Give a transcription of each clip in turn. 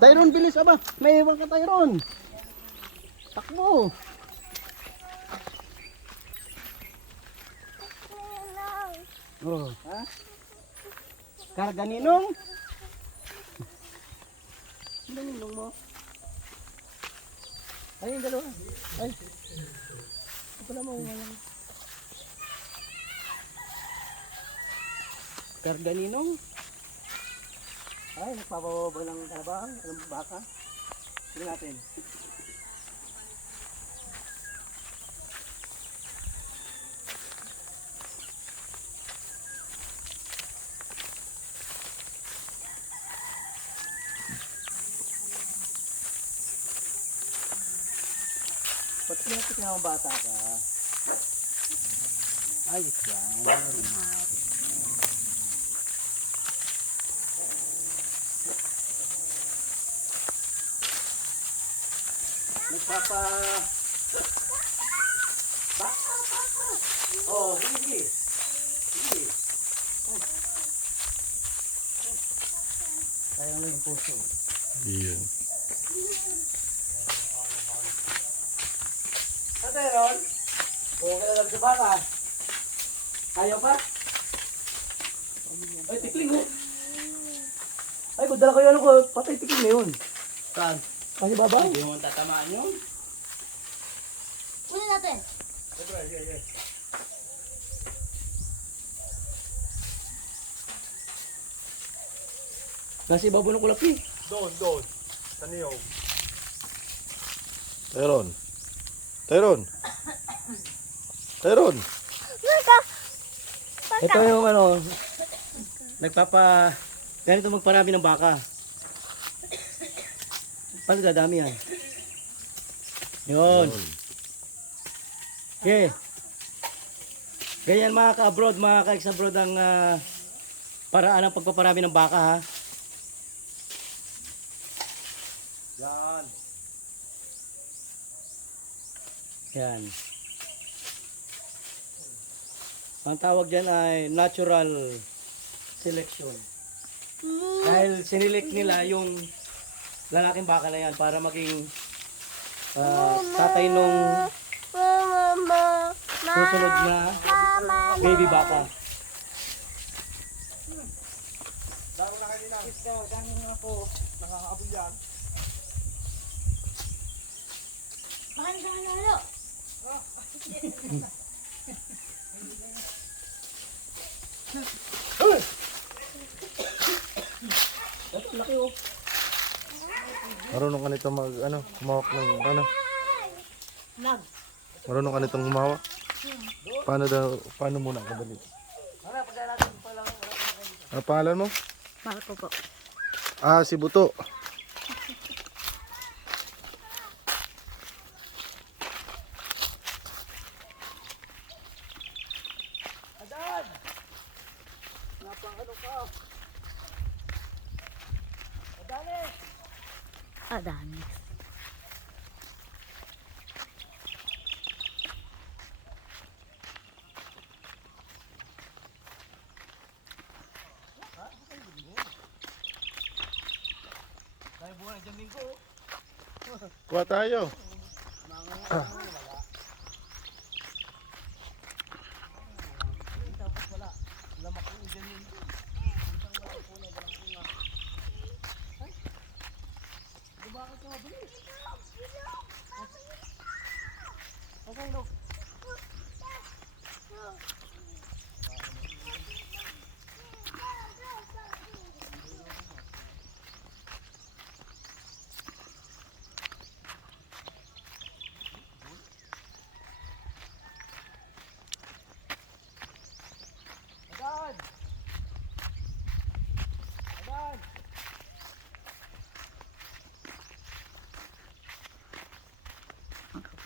Tyron, bilis aba. May iwan ka, Tyron. Takbo. Oh, ha? Karga ninong? Ninong mo? Ay, yung dalawa. Ay. Ito na mo. walang- Karga ninong? Ay, nagpapababa ng kalabang, ng baka. Tignan natin. Ba't pinapit nga ang bata ka? Ayos yan. Marunong. Nagpapa... Ba? Oh, sige. Sige. Kaya lang yung puso. Iyon. Ate Ron, na lang sa baka. Ayaw pa? Ay, tikling oh. Ay, kung dala kayo ano ko, patay tikling na yun. Saan? Kasi baba? Hindi mo tatamaan yun. Kunin natin. Nasa ibabaw ng kulapi. Doon, doon. Sa niyog. Tyron. Tyron. Tyron. Ito yung ano, nagpapa, ganito magparami ng baka. Paano dadami yan? Yun. Okay. Ganyan mga ka-abroad, mga ka-ex-abroad ang ah, paraan ng pagpaparami ng baka ha. Yan. Yan. Ang tawag dyan ay natural selection. Dahil sinilik nila yung lalaking baka na yan para maging ah, tatay nung susunod na baby baka. Dami na kanina. Dami na po. Nakakaabol yan. Bakit ka nalo? Ito, laki oh. Marunong ka nito mag, ano, humawak ng, ano, Nag. marunong ka nitong humawak. Paano daw, paano muna? Ano, natin pala. Ano pangalan mo? Marco po. Ah, si Buto. Adan! Napang ano ka? Adali! Ah, linggo. Kuha tayo. Tapos wala. Lamak yung ganyan. Bakit ka mabilis? Okay, look. Adan! Adan! Ang kaparad mga ka-exabaran. Ito yung maskara mo. Meron. Meron.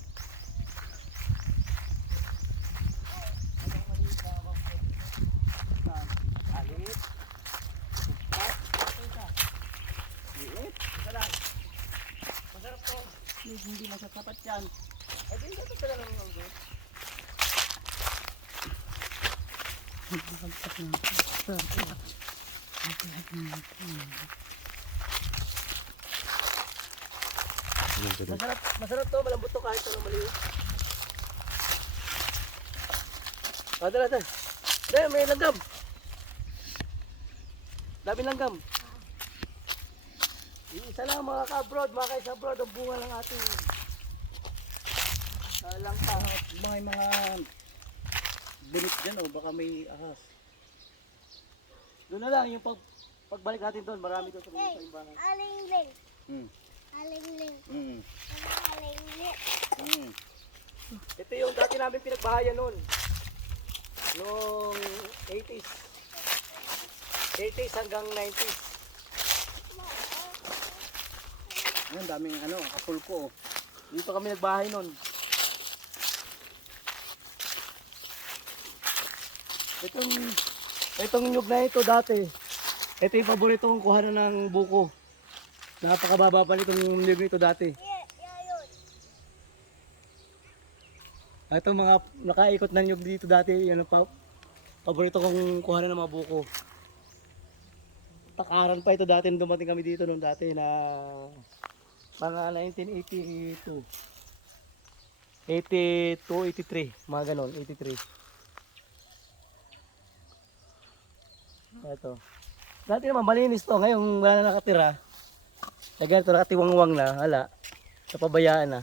apat yan. Ay, di dapat pala yung ulo. Masarap, masarap to, malambot to kahit anong maliit. Ah, dala. Dala, may langgam. Dami langgam. Isa lang mga ka-abroad, mga ka-abroad, ang bunga ng ating uh, langka. Mga mga bunit dyan, oh, baka may ahas. Doon na lang, yung pag, pagbalik natin doon, marami doon sa mga bahay. Aling-ling. Hmm. Aling-ling. Hmm. Aling-ling. Mm. Ito yung dati namin pinagbahayan noon. Noong 80s. 80s hanggang 90s. Ang daming ano, kapulko. oh. Dito kami nagbahay noon. Itong itong nyug na ito dati. Ito yung paborito kong kuhanan ng buko. Napakababa pa nitong nyug na ito dati. Ito mga nakaikot ng nyug dito dati, yan ang pa, paborito kong kuha ng mga buko. Takaran pa ito dati dumating kami dito nung dati na mga 1982. 82, 83, mga ganon, 83. Ito. Dati naman malinis to, ngayon wala na nakatira. Kaya ganito nakatiwangwang na, hala. Napabayaan na.